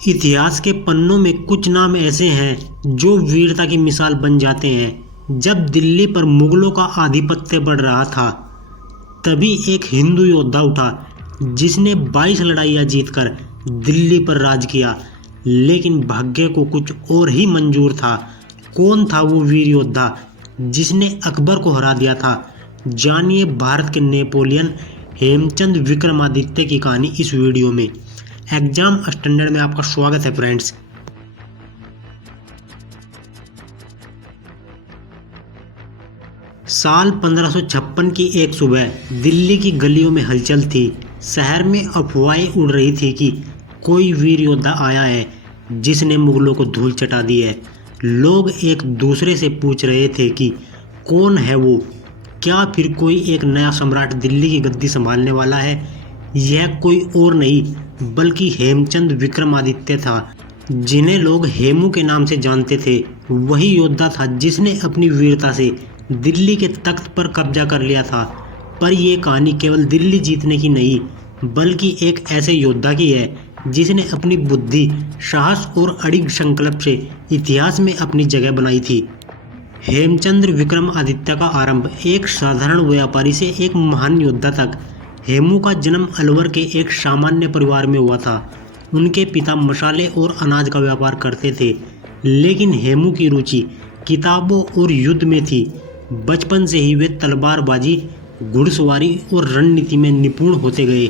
इतिहास के पन्नों में कुछ नाम ऐसे हैं जो वीरता की मिसाल बन जाते हैं। जब दिल्ली पर मुगलों का आधिपत्य बढ़ रहा था, तभी एक हिंदू योद्धा उठा जिसने 22 लड़ाइयाँ जीतकर दिल्ली पर राज किया। लेकिन भाग्य को कुछ और ही मंजूर था। कौन था वो वीर योद्धा जिसने अकबर को हरा दिया था? जानिए भारत के नेपोलियन हेमचंद विक्रमादित्य की कहानी इस वीडियो में। एग्जाम स्टैंडर्ड में आपका स्वागत है फ्रेंड्स। साल 1556 की एक सुबह दिल्ली की गलियों में हलचल थी। शहर में अफवाहें उड़ रही थी कि कोई वीर योद्धा आया है जिसने मुगलों को धूल चटा दी है। लोग एक दूसरे से पूछ रहे थे कि कौन है वो? क्या फिर कोई एक नया सम्राट दिल्ली की गद्दी संभालने वाला है? यह कोई और नहीं बल्कि हेमचंद विक्रमादित्य था, जिन्हें लोग हेमू के नाम से जानते थे। वही योद्धा था जिसने अपनी वीरता से दिल्ली के तख्त पर कब्जा कर लिया था। पर यह कहानी केवल दिल्ली जीतने की नहीं, बल्कि एक ऐसे योद्धा की है जिसने अपनी बुद्धि, साहस और अड़िग संकल्प से इतिहास में अपनी जगह बनाई थी। हेमचंद्र विक्रमादित्य का आरंभ एक साधारण व्यापारी से एक महान योद्धा तक। हेमू का जन्म अलवर के एक सामान्य परिवार में हुआ था। उनके पिता मसाले और अनाज का व्यापार करते थे, लेकिन हेमू की रुचि किताबों और युद्ध में थी। बचपन से ही वे तलवारबाजी, घुड़सवारी और रणनीति में निपुण होते गए।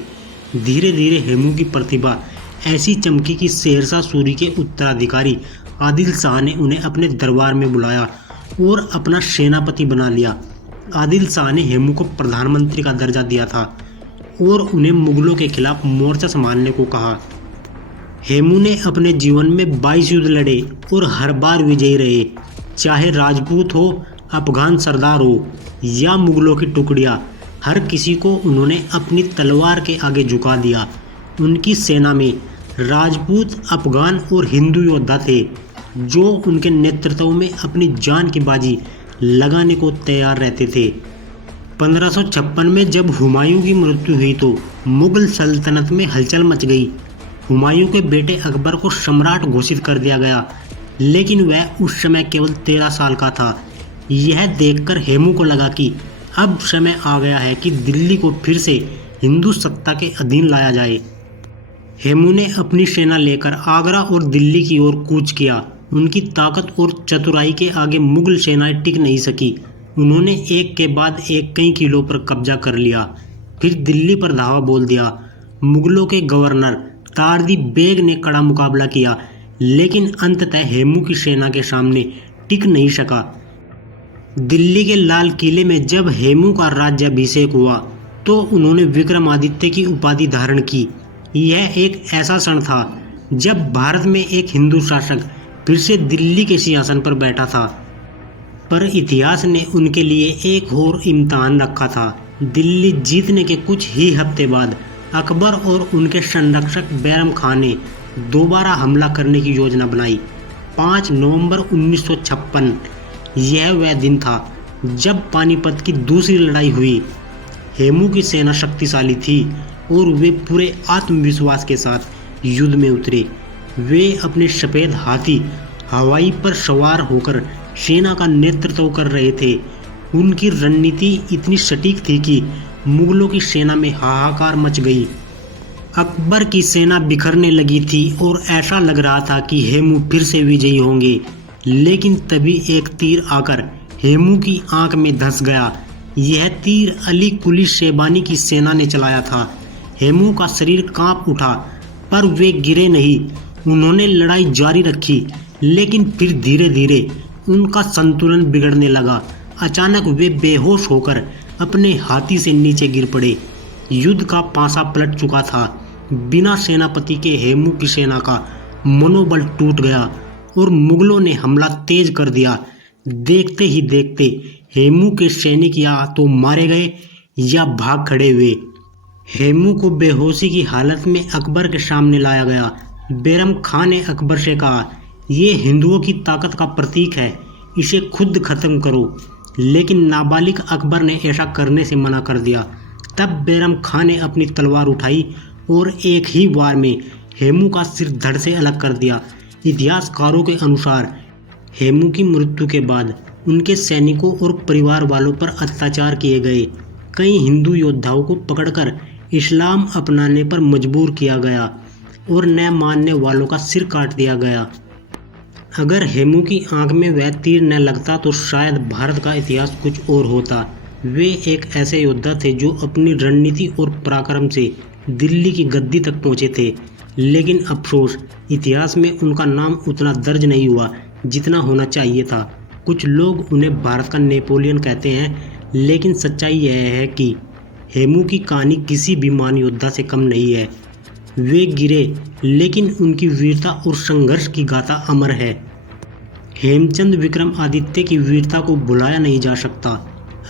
धीरे धीरे हेमू की प्रतिभा ऐसी चमकी कि शेरशाह सूरी के उत्तराधिकारी आदिल शाह ने उन्हें अपने दरबार में बुलाया और अपना सेनापति बना लिया। आदिल शाह ने हेमू को प्रधानमंत्री का दर्जा दिया था और उन्हें मुगलों के खिलाफ मोर्चा संभालने को कहा। हेमू ने अपने जीवन में 22 युद्ध लड़े और हर बार विजयी रहे। चाहे राजपूत हो, अफगान सरदार हो या मुगलों की टुकड़ियां, हर किसी को उन्होंने अपनी तलवार के आगे झुका दिया। उनकी सेना में राजपूत, अफगान और हिंदू योद्धा थे जो उनके नेतृत्व में अपनी जान की बाजी लगाने को तैयार रहते थे। 1556 में जब हुमायूं की मृत्यु हुई तो मुगल सल्तनत में हलचल मच गई। हुमायूं के बेटे अकबर को सम्राट घोषित कर दिया गया, लेकिन वह उस समय केवल 13 साल का था। यह देखकर हेमू को लगा कि अब समय आ गया है कि दिल्ली को फिर से हिंदू सत्ता के अधीन लाया जाए। हेमू ने अपनी सेना लेकर आगरा और दिल्ली की ओर कूच किया। उनकी ताकत और चतुराई के आगे मुगल सेनाएं टिक नहीं सकी। उन्होंने एक के बाद एक कई किलों पर कब्जा कर लिया, फिर दिल्ली पर धावा बोल दिया। मुगलों के गवर्नर तारदी बेग ने कड़ा मुकाबला किया, लेकिन अंततः हेमू की सेना के सामने टिक नहीं सका। दिल्ली के लाल किले में जब हेमू का राज्याभिषेक हुआ तो उन्होंने विक्रमादित्य की उपाधि धारण की। यह एक ऐसा क्षण था जब भारत में एक हिंदू शासक फिर से दिल्ली के सिंहासन पर बैठा था। पर इतिहास ने उनके लिए एक और इम्तिहान रखा था। दिल्ली जीतने के कुछ ही हफ्ते बाद अकबर और उनके संरक्षक बैरम खान ने दोबारा हमला करने की योजना बनाई। 5 नवंबर 1956 यह वह दिन था जब पानीपत की दूसरी लड़ाई हुई। हेमू की सेना शक्तिशाली थी और वे पूरे आत्मविश्वास के साथ युद्ध में उतरे। वे अपने सफ़ेद हाथी हवाई पर सवार होकर सेना का नेतृत्व कर रहे थे। उनकी रणनीति इतनी सटीक थी कि मुगलों की सेना में हाहाकार मच गई। अकबर की सेना बिखरने लगी थी और ऐसा लग रहा था कि हेमू फिर से विजयी होंगे। लेकिन तभी एक तीर आकर हेमू की आंख में धंस गया। यह तीर अली कुली शेबानी की सेना ने चलाया था। हेमू का शरीर कांप उठा, पर वे गिरे नहीं। उन्होंने लड़ाई जारी रखी, लेकिन फिर धीरे धीरे उनका संतुलन बिगड़ने लगा। अचानक वे बेहोश होकर अपने हाथी से नीचे गिर पड़े। युद्ध का पासा पलट चुका था। बिना सेनापति के हेमू की सेना का मनोबल टूट गया और मुगलों ने हमला तेज कर दिया। देखते ही देखते हेमू के सैनिक या तो मारे गए या भाग खड़े हुए। हेमू को बेहोशी की हालत में अकबर के सामने लाया गया। बैरम खान ने अकबर से कहा, ये हिंदुओं की ताकत का प्रतीक है, इसे खुद खत्म करो। लेकिन नाबालिग अकबर ने ऐसा करने से मना कर दिया। तब बैरम खान ने अपनी तलवार उठाई और एक ही वार में हेमू का सिर धड़ से अलग कर दिया। इतिहासकारों के अनुसार हेमू की मृत्यु के बाद उनके सैनिकों और परिवार वालों पर अत्याचार किए गए। कई हिंदू योद्धाओं को पकड़कर इस्लाम अपनाने पर मजबूर किया गया और न मानने वालों का सिर काट दिया गया। अगर हेमू की आंख में वह तीर न लगता तो शायद भारत का इतिहास कुछ और होता। वे एक ऐसे योद्धा थे जो अपनी रणनीति और पराक्रम से दिल्ली की गद्दी तक पहुंचे थे, लेकिन अफसोस इतिहास में उनका नाम उतना दर्ज नहीं हुआ जितना होना चाहिए था। कुछ लोग उन्हें भारत का नेपोलियन कहते हैं, लेकिन सच्चाई यह है कि हेमू की कहानी किसी भी महान योद्धा से कम नहीं है। वे गिरे, लेकिन उनकी वीरता और संघर्ष की गाथा अमर है। हेमचंद विक्रमादित्य की वीरता को भुलाया नहीं जा सकता।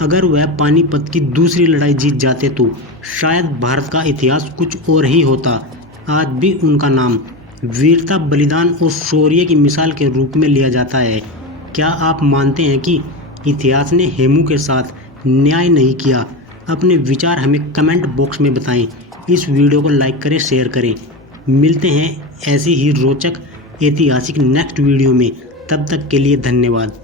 अगर वह पानीपत की दूसरी लड़ाई जीत जाते तो शायद भारत का इतिहास कुछ और ही होता। आज भी उनका नाम वीरता, बलिदान और शौर्य की मिसाल के रूप में लिया जाता है। क्या आप मानते हैं कि इतिहास ने हेमू के साथ न्याय नहीं किया? अपने विचार हमें कमेंट बॉक्स में बताएं। इस वीडियो को लाइक करें, शेयर करें। मिलते हैं ऐसी ही रोचक ऐतिहासिक नेक्स्ट वीडियो में। तब तक के लिए धन्यवाद।